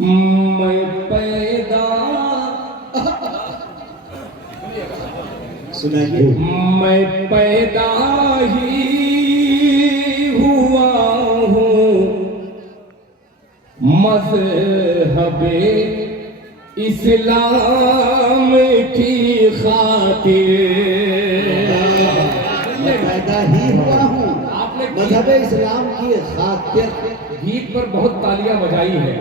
میں پیدا سنائیے میں پیدا ہی ہوا ہوں مذہب اسلام کی خاطر. میں پیدا ہی ہوا ہوں مذہب اسلام کی خاطر. گیت پر بہت تالیاں بجائی ہے.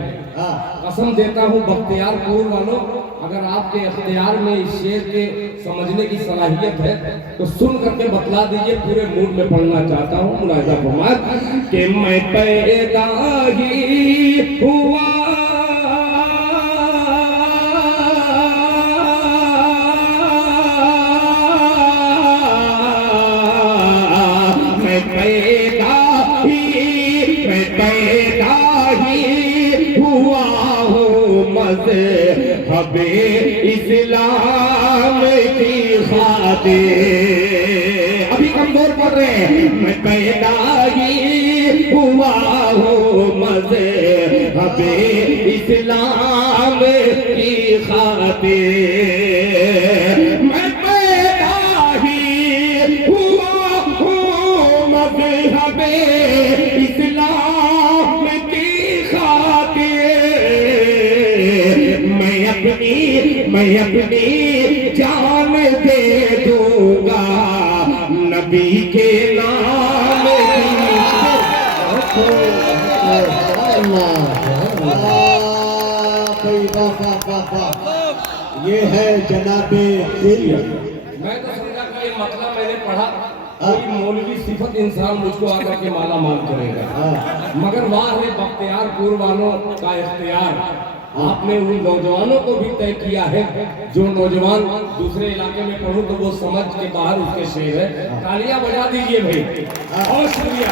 قسم دیتا ہوں بختیار پور والوں، اگر آپ کے اختیار میں اس شعر کے سمجھنے کی صلاحیت ہے تو سن کر کے بتلا دیجئے. پورے موڈ میں پڑھنا چاہتا ہوں. ملاحظہ فرمائیں کہ میں پیدا ہی ہوا مذہب اسلام کی خاطر. ابھی کمزور پڑھ رہے ہیں. میں پیدا ہی ہوا ہوں مذہب اسلام کی خاطر. میں پیدا ہی ہوا ہوں مذہب اسلام کی خاطر. میں اپنی جان دے دوں گا نبی کے نام یہ ہے جناب دل. میں تو سمجھا کہ یہ مطلب میں نے پڑھا کوئی مولوی صفت انسان مجھ کو آ کر کے مالا مال کرے گا، مگر واہ ہے بختیار پور والوں کا اختیار. آپ نے ان نوجوانوں کو بھی طے کیا ہے جو نوجوان دوسرے علاقے میں پڑھوں تو وہ سمجھ کے باہر اس کے شعر ہے. تالیاں بجا دیجئے بھائی. اور شکریہ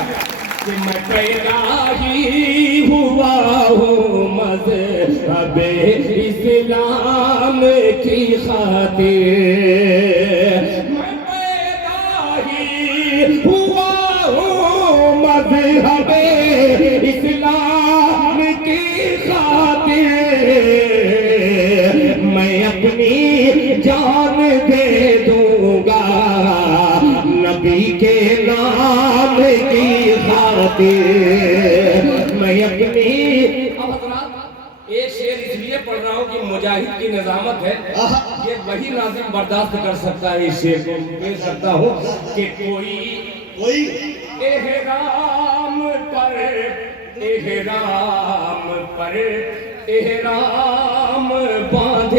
کہ میں پیدا ہی ہوا ہوں مذہب اسلام کی خاطر. میں پیدا ہی ہوا ہوں مذہب اسلام کی خاطر. میں اپنی جان دے دوں گا نبی کے نام کی خاطر. میں اپنی ایک شعر اس لیے پڑھ رہا ہوں کہ مجاہد کی نظامت ہے. یہ وہی ناظم برداشت کر سکتا ہے. اس شعر کو کہہ سکتا ہوں کہ کوئی احرام پر احرام باندھے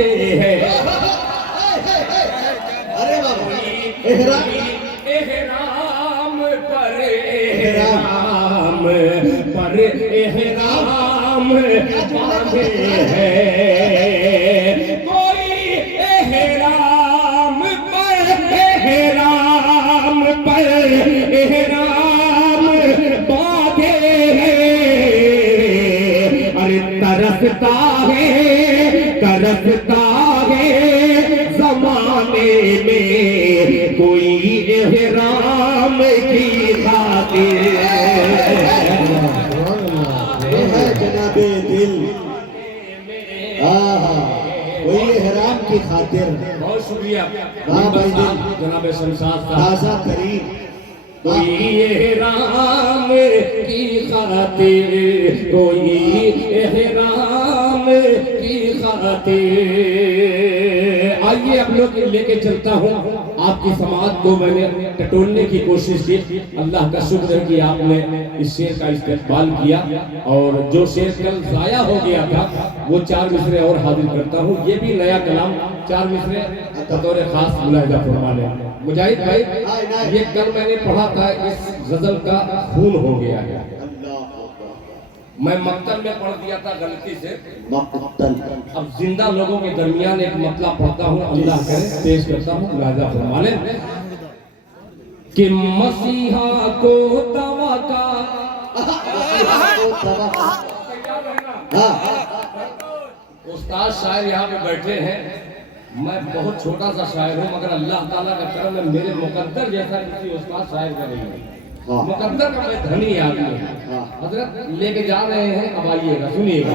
ہے. احرام پر احرام باندھے ہے. کوئی احرام پر احرام باندھے ہے. ارے ترستا ہے زمانے میں کوئی احرام کی خاطر. یہ ہے جناب دل. کوئی احرام کی خاطر. بہت شکریہ جناب شمشاد صاحب. تازہ ترین کوئی احرام کی خاطر کوئی احرام کی خاطر. آئیے اب لوگ لے کے چلتا ہوں. آپ کی سماعت کو میں نے ٹٹولنے کی کوشش کی. اللہ کا شکر ہے کہ آپ نے اس شعر کا استقبال کیا اور جو شعر کل ضائع ہو گیا تھا وہ 4 مصرے اور حاضر کرتا ہوں. یہ بھی نیا کلام 4 مصرے بطور خاص ملاحظہ فرما لیں. مجاہد بھائی یہ کل میں نے پڑھا تھا اس غزل کا خون ہو گیا ہے. میں مقتل میں پڑھ دیا تھا غلطی سے. اب زندہ لوگوں کے درمیان ایک مطلب پڑھتا ہوں. اللہ کرے پیش کرتا ہوں. ملاحظہ فرما لیں کہ مسیحا کو دوا کا استاد شاعر یہاں پہ بیٹھے ہیں. میں بہت چھوٹا سا شاعر ہوں مگر اللہ تعالیٰ کا کرم ہے میرے مقدر جیسا کسی استاد شاعر کا نہیں ہے. مقدر کا میں دھنی آدمی. حضرت لے کے جا رہے ہیں. اب آئیے گا سنیے گا.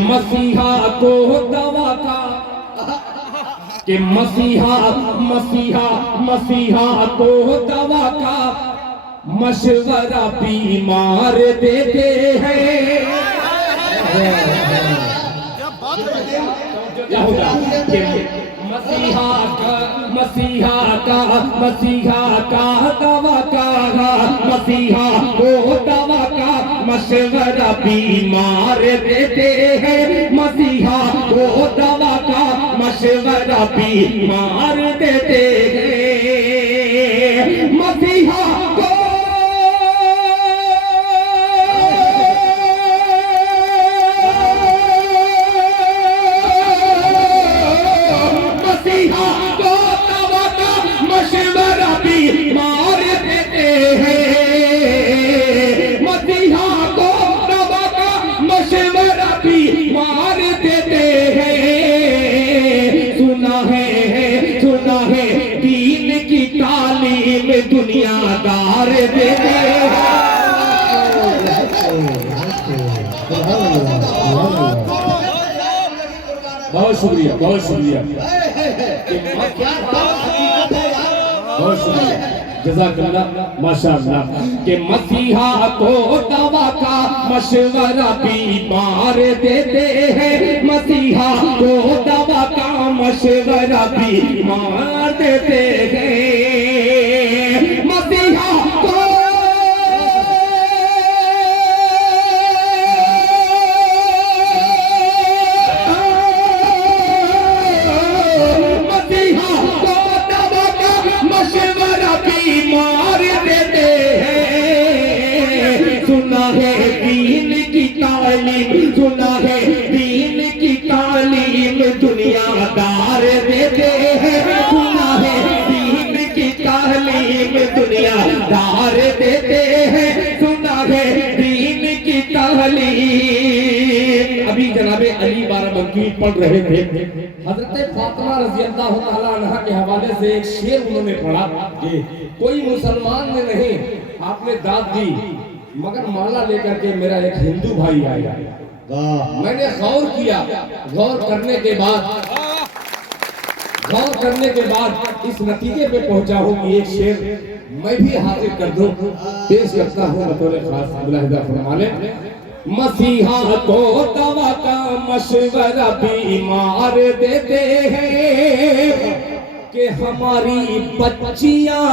مسیحا کو دوا کا کہ مسیحا کو دوا کا مشورہ بیمار دیتے ہیں کیا ہوگا کہ مسیحا کا دوا کا مسیحا کو دوا کا مشورہ بیمار دیتے ہیں مسیحا کو دوا کا مشورہ بیمار دیتے ہیں مسیحا کو مشورہ بیمار دیتے ہیں مسیحا کو دوا کا مشورہ بیمار دیتے ہیں سنا ہے دین کی تعلیم دنیا دار دیتے ہیں بہت شکریہ بہت شکریہ بہت شکریہ جزاک اللہ ماشاء اللہ کہ مسیحا کو دوا کا مشورہ بیمار دیتے ہیں مسیحا کو دوا کا مشورہ بیمار دیتے ہیں مسیحا کو بیمار دیتے ہیں سنا ہے دین کی تعلیم دنیا دار دیتے ہیں سنا ہے دین کی تعلیم دنیا دار دیتے ہیں سنا ہے دین کی تعلیم ابھی جناب علی بارہ بنکی پڑھ رہے تھے حضرت فاطمہ رضی اللہ تعالیٰ عنہ کے حوالے سے ایک شعر انہوں نے پڑھا کوئی مسلمان نے نہیں آپ نے داد دی مگر مالا لے کر کے میرا ایک ہندو بھائی آیا میں نے غور کیا غور کرنے کے بعد اس نتیجے پہ پہنچا ہوں کہ ایک شعر میں بھی حاضر کر دوں پیش کرتا ہوں بطور خاص ملاحظہ فرما لیں مسیحا کو دوا کا مشورہ بیمار دیتے ہیں کہ ہماری بچیاں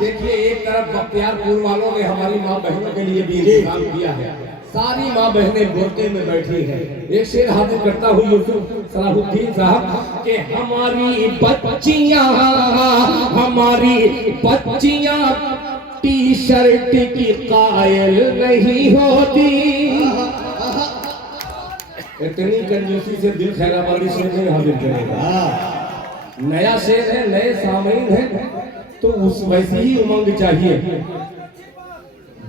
دیکھیے ایک طرف بختیار پور والوں نے ہماری ماں بہنوں کے لیے بھی انتظام کیا ہے ساری ماں بہنیں برقعے میں بیٹھی ہیں ایک شعر حاضر کرتا ہوں یوسف صلاح الدین صاحب کہ ہماری بچیاں ٹی شرٹ کی قائل نہیں ہوتی اتنی کنجوسی سے دل خیرآبادی شعر میں حاضر کرے گا نیا شعر ہے نئے سامعین ہیں تو اس ویسی ہی امنگ چاہیے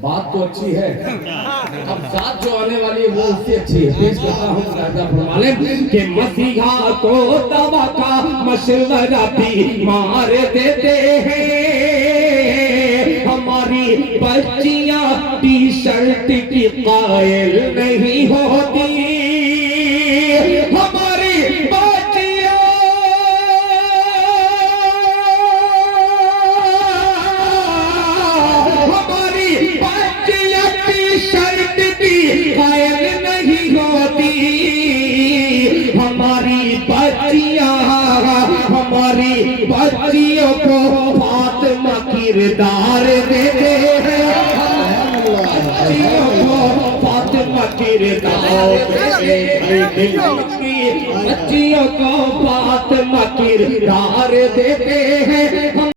بات تو اچھی ہے اب ذات جو آنے والی ہے وہ اس سے اچھی ہے پیش کرتا ہوں ملاحظہ فرما لیں کہ مسیحا کو دوا کا مشورہ بیمار دیتے ہیں ہماری بچیاں ٹی شرٹ کی قائل نہیں ہوتی ہماری بچیاں ٹی شرٹ کی قائل نہیں ہوتی ہماری بچیوں کو فاطمہ کردار دیتے ہیں بچیوں کو فاطمہ کردار دیتے ہیں